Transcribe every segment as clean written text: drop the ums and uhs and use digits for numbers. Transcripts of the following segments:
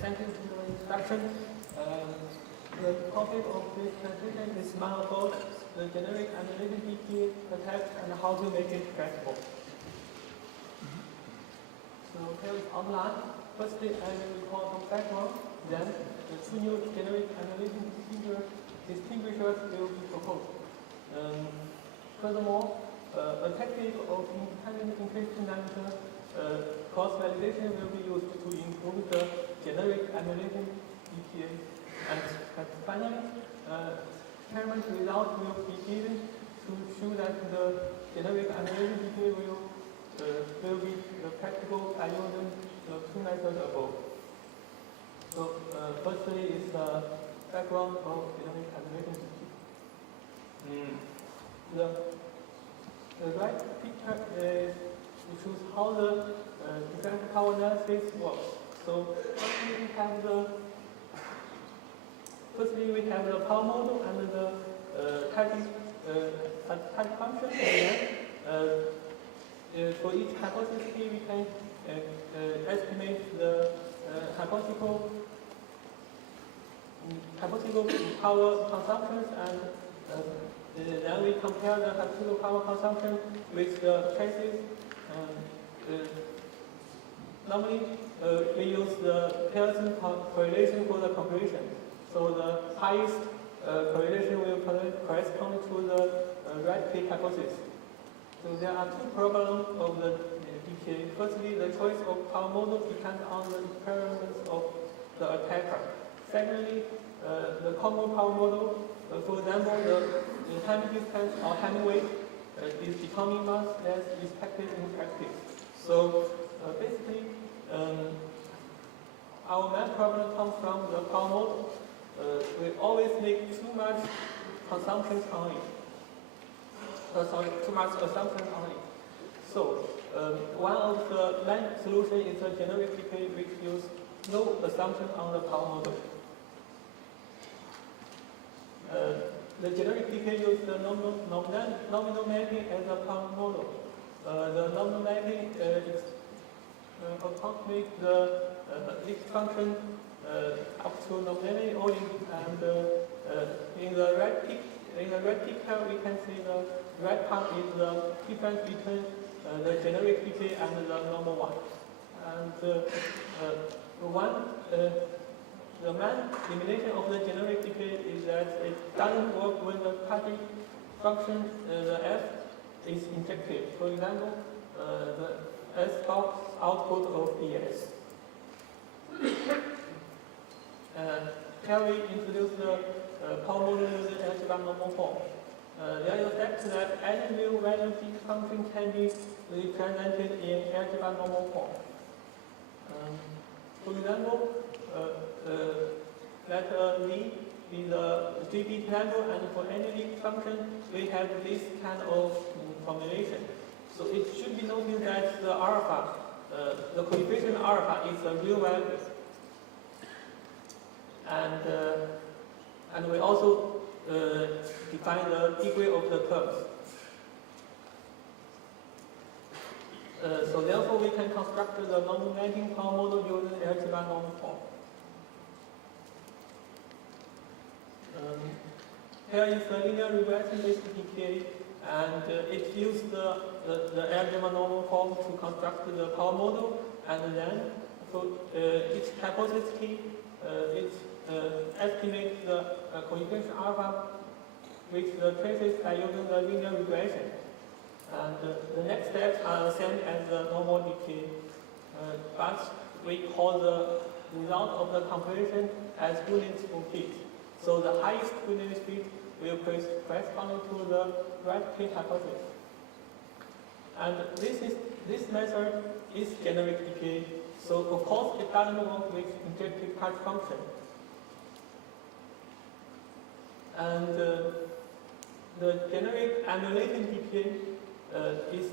thank you for the introduction. The topic of this presentation is manifold, the generic analytic DPA attack, and how to make it tractable. So here is outline. Firstly, I will recall some background. Then the two new generic analytic distinguishers will be proposed. Furthermore, a technique of independent encryption and cross-validation will be used to improve the generic analytic DPA. And finally, experiment results will be given to show that the generic analytic DPA will be practical by using the two methods above. So, firstly is the background of generic analytic DPA. The right picture shows how the different power analysis works. So, firstly we have the power model and the type function, and then for each hypothesis key we can estimate the hypothetical power consumptions, and then we compare the hypothetical power consumption with the traces. Normally we use the Pearson correlation for the computation. So the highest correlation will correspond to the right peak hypothesis. So there are two problems of the DPA. Firstly, the choice of power model depends on the experiments of the attacker. Secondly, the common power model, for example, the time distance or time weight is becoming much less respected in practice. So basically, our main problem comes from the power model. We always make too much consumptions on it. Too much assumptions on it. So one of the main solutions is a generic DPA which uses no assumption on the power model. The generic DPA uses the nominal mapping as a power model. The nominal mapping approximates the X function up to nominally only, and in the right picture we can see the right part is the difference between the generic DPA and the normal one. And the main limitation of the generic DPA is that it doesn't work when the party function, the f, is injected. For example, the s output of ES. Here we introduce the power model using algebra normal form. There is a fact that any real value peak function can be represented in algebra normal form. For example, let V be the GP number, and for any leak function we have this kind of formulation. So it should be noted that the alpha, the coefficient alpha is a real value. And we also define the degree of the curves. So therefore we can construct the non-mapping power model using algebra normal form. Here is the linear regression-based DPA, and it uses the algebra normal form to construct the power model, and then for each hypothesis key, it estimates the coefficient alpha with the traces by using the linear regression. And the next steps are the same as the normal DPA, but we call the result of the computation as units of fit. So the highest unit fit will correspond to the right peak hypothesis. And this method is generic DPA. So of course it doesn't work with injective type function. And the generic analytic DPA is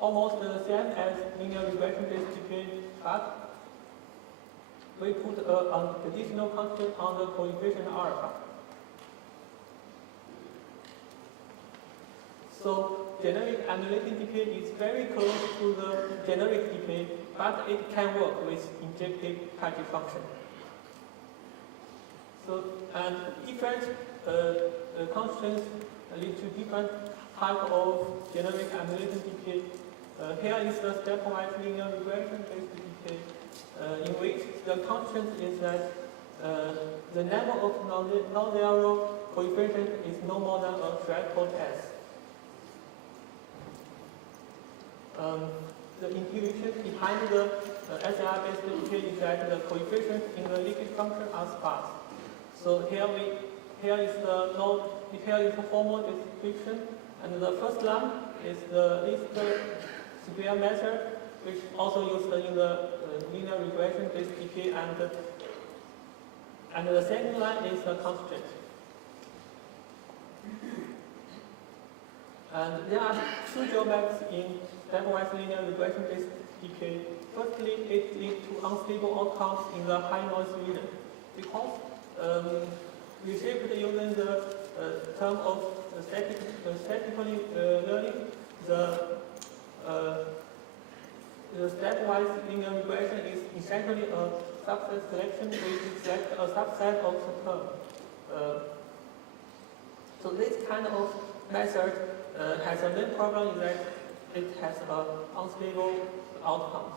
almost the same as linear regression-based DPA, but we put an additional constant on the coefficient alpha. So generic analytic DPA is very close to the generic DPA, but it can work with injective type function. So, and different constraints lead to different type of generic emulation DPA. Here is the stepwise linear regression based DPA, in which the constraint is that the number of non-zero coefficient is no more than a threshold S. The intuition behind the SLR-based DPA is that the coefficients in the liquid function are sparse. So here is the formal description, and the first line is the least square method, which also used in the linear regression-based DPA, and the second line is the constraint. And there are two drawbacks in stepwise linear regression-based DPA. Firstly, it leads to unstable outcomes in the high noise region, because we shaped using the term of statically learning, the stepwise linear regression is essentially a subset selection which selects a subset of the term. So this kind of method has a main problem in that it has unstable outcomes.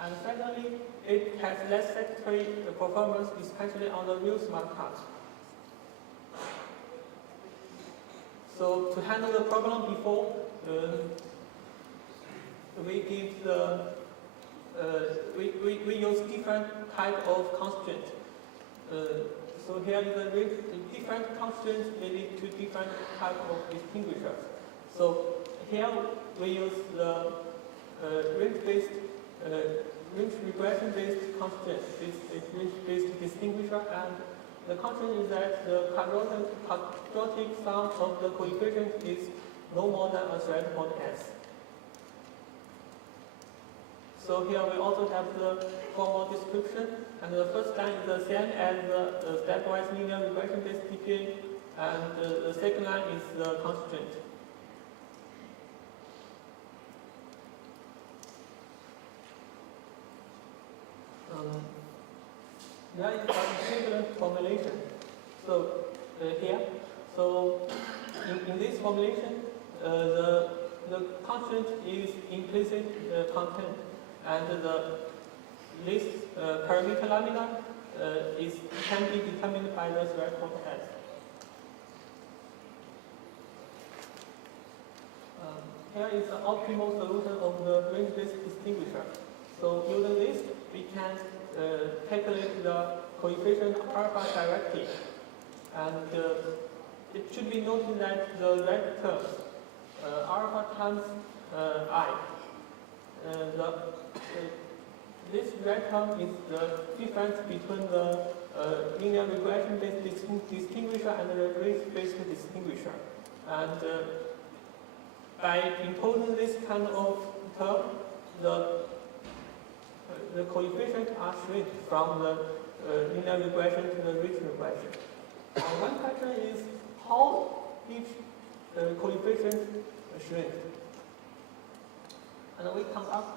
And secondly, it has less satisfactory performance, especially on the real smart cards. So to handle the problem before, we use different type of constraint. So here is the different constraints lead to different type of distinguishers. So here we use the range-based, range regression-based constraint, range-based distinguisher, and the constraint is that the quadratic sum of the coefficients is no more than a threshold S. So here we also have the formal description, and the first line is the same as the stepwise linear regression-based DPA, and the second line is the constraint. There is an equivalent formulation. So here, so in this formulation, the constraint is implicit content, and this parameter lamina can be determined by the threshold test. Here is the optimal solution of the range-based distinguisher. So using this, we can calculate the coefficient alpha directly. And it should be noted that the red term, alpha times I, this red term is the difference between the linear regression-based distinguisher and the range-based distinguisher. And by imposing this kind of term, the coefficients are shrunk from the linear regression to the range regression. One question is how each coefficient shrink. And we conduct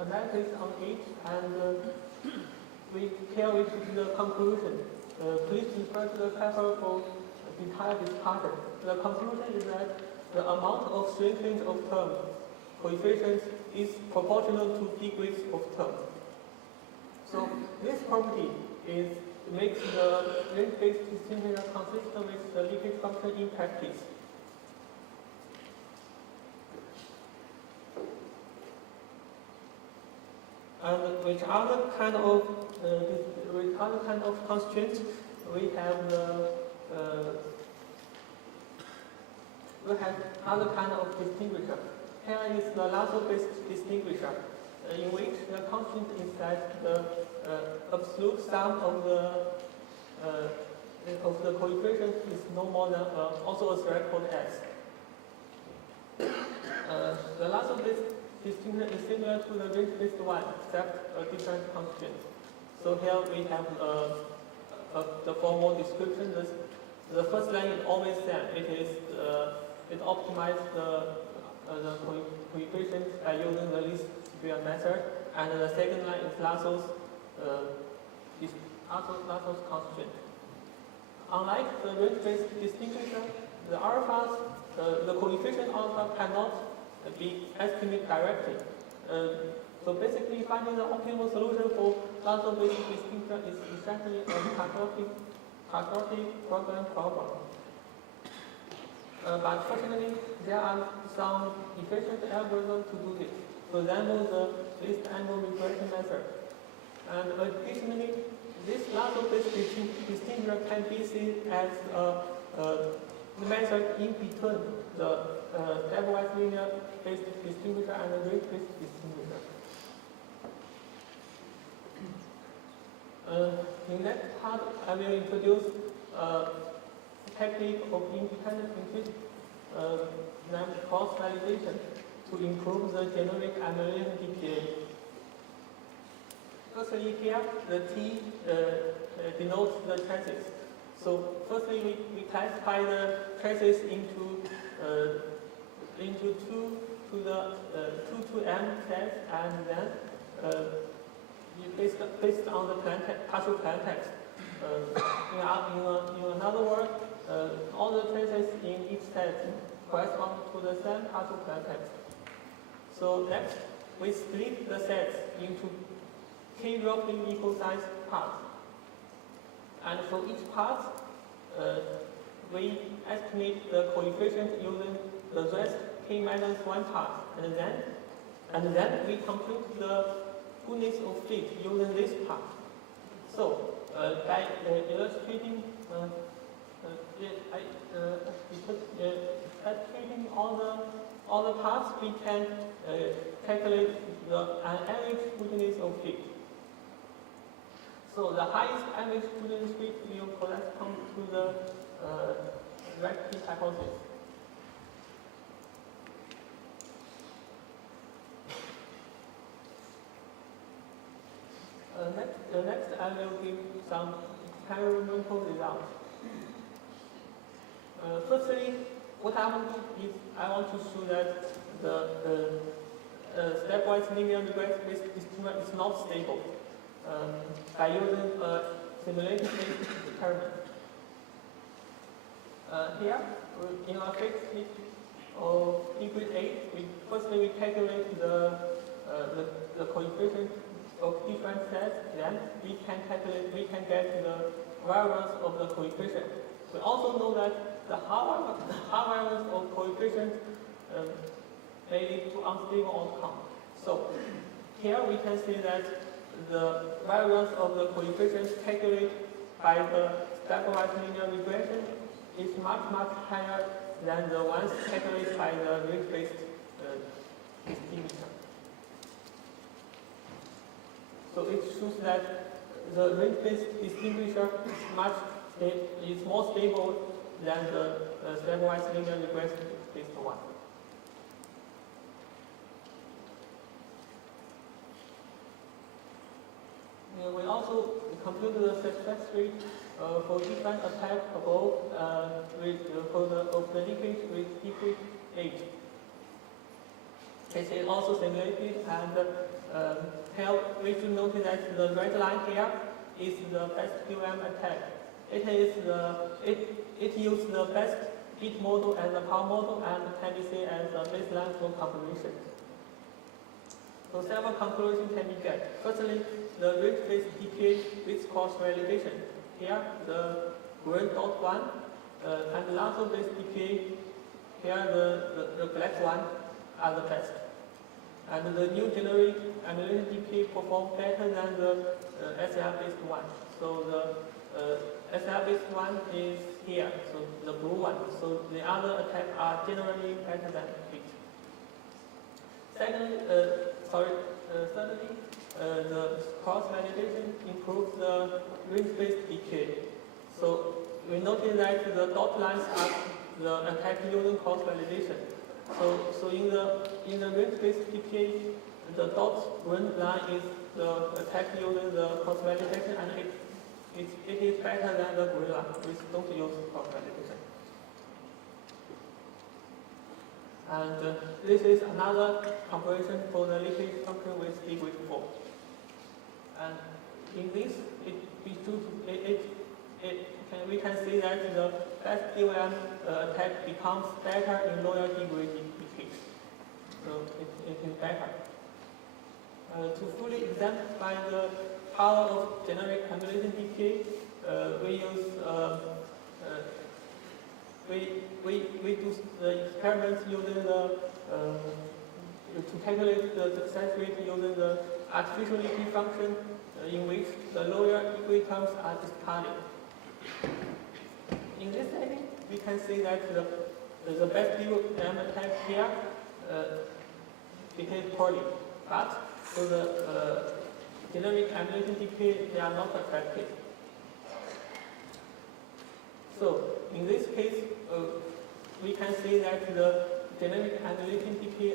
analysis on it, and here we took the conclusion. Please refer to the paper for entire discussion. The conclusion is that the amount of shrinkage of term coefficients is proportional to degrees of term. So this property makes the range-based distinguisher consistent with the liquid function in practice. And with other kind of constraints, we have other kind of distinguisher. Here is the lasso-based distinguisher, in which the constraint is that the absolute sum of the coefficients is no more than also a threshold S. The lasso-based distinguisher is similar to the range-based one, except a different constraint. So here we have the formal description. The first line is always same. It optimizes the coefficients using the least square method, and the second line is Lasso's loss constraint. Unlike the range-based distinguisher, the alphas, the coefficient alpha cannot be estimated directly. So basically, finding the optimal solution for lasso-based distinguisher is essentially a quadratic problem. But fortunately, there are some efficient algorithms to do this. For example, the least angle regression method. And additionally, this lasso-based distinguisher can be seen as a method in between the stepwise linear-based distinguisher and the range-based distinguisher. In that part, I will introduce a technique of independent intuition named cross-validation to improve the generic annulation DPA. Firstly, here the T denotes the traces. So firstly, we classify the traces into two to the m sets, and then based on the partial plain text. In another word, all the traces in each set correspond to the same partial plain text. So next, we split the sets into k roughly equal size parts. And for each part, we estimate the coefficient using the rest k minus 1 part. And then we compute the goodness of fit using this part. So by illustrating all the parts, we can calculate an average goodness of fit. So the highest average goodness fit will correspond to the right hypothesis. Next, I will give some experimental results. Firstly, what I want to do is I want to show that the stepwise linear regressive discriminant is not stable by using a simulation-based experiment. Here, in a fixed heat of degree 8, firstly we calculate the coefficient of different sets, then we can get the variance of the coefficient. We also know that the hard variance of coefficient may lead to unstable outcome. So here we can see that the variance of the coefficients calculated by the stepwise linear regression is much higher than the ones calculated by the range-based distinguisher. So it shows that the range-based distinguisher is more stable than the stepwise linear regression-based one. We also computed the success rate for different attacks for the leakage with degree 8. It is also simulated, and here we should notice that the red line here is the best QM attack. It uses the best bit model as a power model and can be seen as a baseline for calculation. So several conclusions can be get. Firstly, the range-based DPA with cross validation. Here, the green dot one and the lasso-based DPA. Here, the black one are the best. And the new generic annulation DPA perform better than the SR-based one. So the SR-based one is here, so the blue one. So the other attacks are generally better than it. Thirdly, the cross-validation improves the range-based decay. So we notice that the dot lines are the attack using cross-validation. So in the range-based decay, the dot green line is the attack using the cross-validation, and it is better than the green line, which don't use cross-validation. And this is another comparison for the leakage function with degree 4. And in this, we can see that the best DOM attack becomes better in lower degree DPA. So it is better. To fully exemplify the power of generic emulation DPA, we do the experiments using the to calculate the success rate using the artificial DP function in which the lower degree terms are discarded. In this setting, we can see that the best DOM attack here behaves poorly, but for the generic emulation DPA, they are not effective. So in this case, we can say that the generic emulation DPA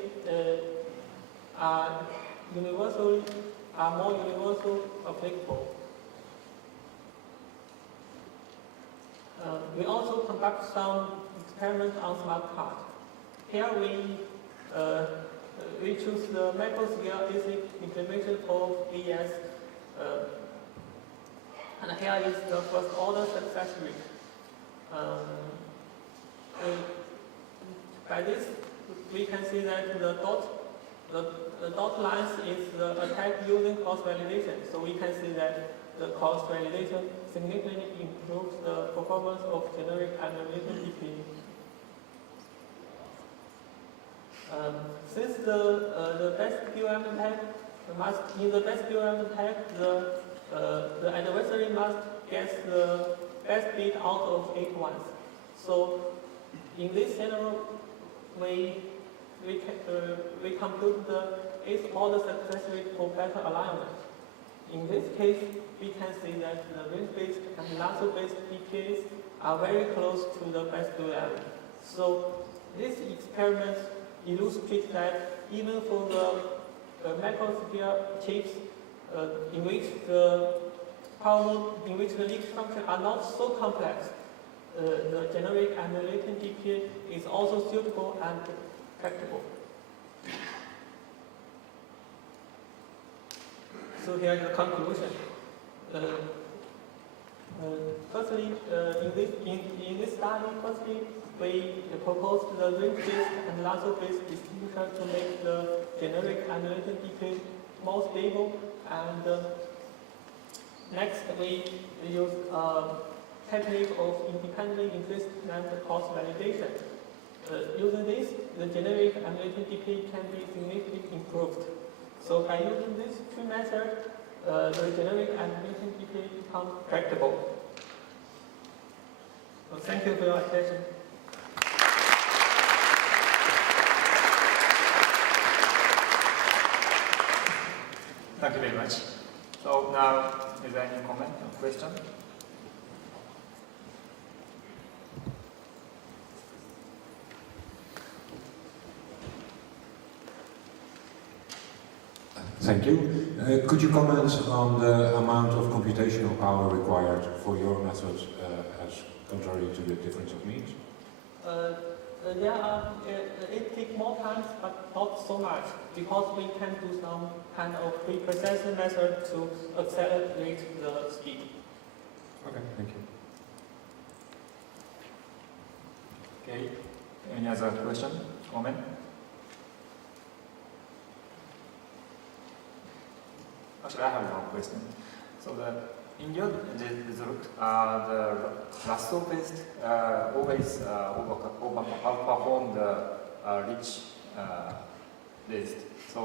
are more universal applicable. We also conduct some experiments on smart card. Here we choose the macro-scale ASIC implementation of AES, and here is the first order success rate. By this, we can see that the dot lines is the attack using cross validation. So we can see that the cross validation significantly improves the performance of generic emulation DPA. Since the best DOM attack in the best DOM attack, the adversary must get the best bit out of 8 ones. So in this scenario, we compute the 8th order success rate for better alignment. In this case, we can see that the range-based and lasso-based DPAs are very close to the best DOM. So this experiment illustrates that even for the macro-scale chips in which the leak functions are not so complex, the generic emulation DPA is also suitable and practical. So here is the conclusion. Firstly, in this study, we proposed the range-based and lasso-based distinction to make the generic emulation DPA more stable. And next, we use a technique of independently increased and cross validation. Using this, the generic emulation DPA can be significantly improved. So by using these two methods, the generic emulation DPA becomes tractable. So thank you for your attention. Thank you very much. So now, is there any comment or question? Thank you. Could you comment on the amount of computational power required for your method as contrary to the difference of means? It takes more time, but not so much, because we can do some kind of pre-processing method to accelerate the speed. Okay, thank you. Okay. Any other question, comment? Actually, I have one question. So in your result, the lasso-based always outperform the rich-based. So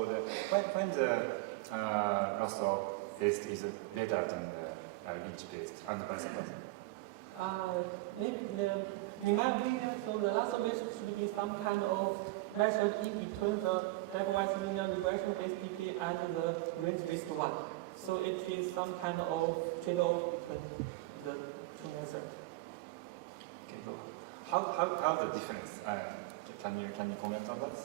when the lasso-based is better than the rich-based, and vice versa? In my opinion, so the lasso-based should be some kind of method in between the stepwise linear regression-based DPA and the range-based one. So it is some kind of trade-off between the two methods. Okay, so how the difference? Can you comment on that?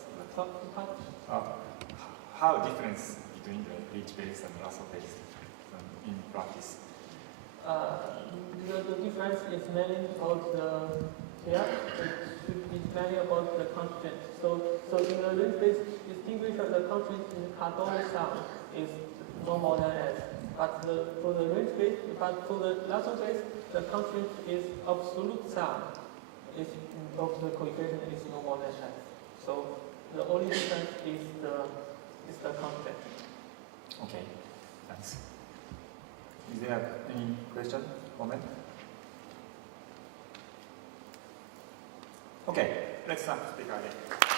How difference between the ridge-based and lasso-based in practice? The difference is mainly about it's mainly about the constraint. So in the range-based distinguisher, the constraint in Cardone sound is no more than S. But for the range base, but for the lasso base, the constraint is absolute sum. Of the coefficient is no more than x. So the only difference is the constraint. Okay, thanks. Is there any question, comment? Okay, let's start speaker again.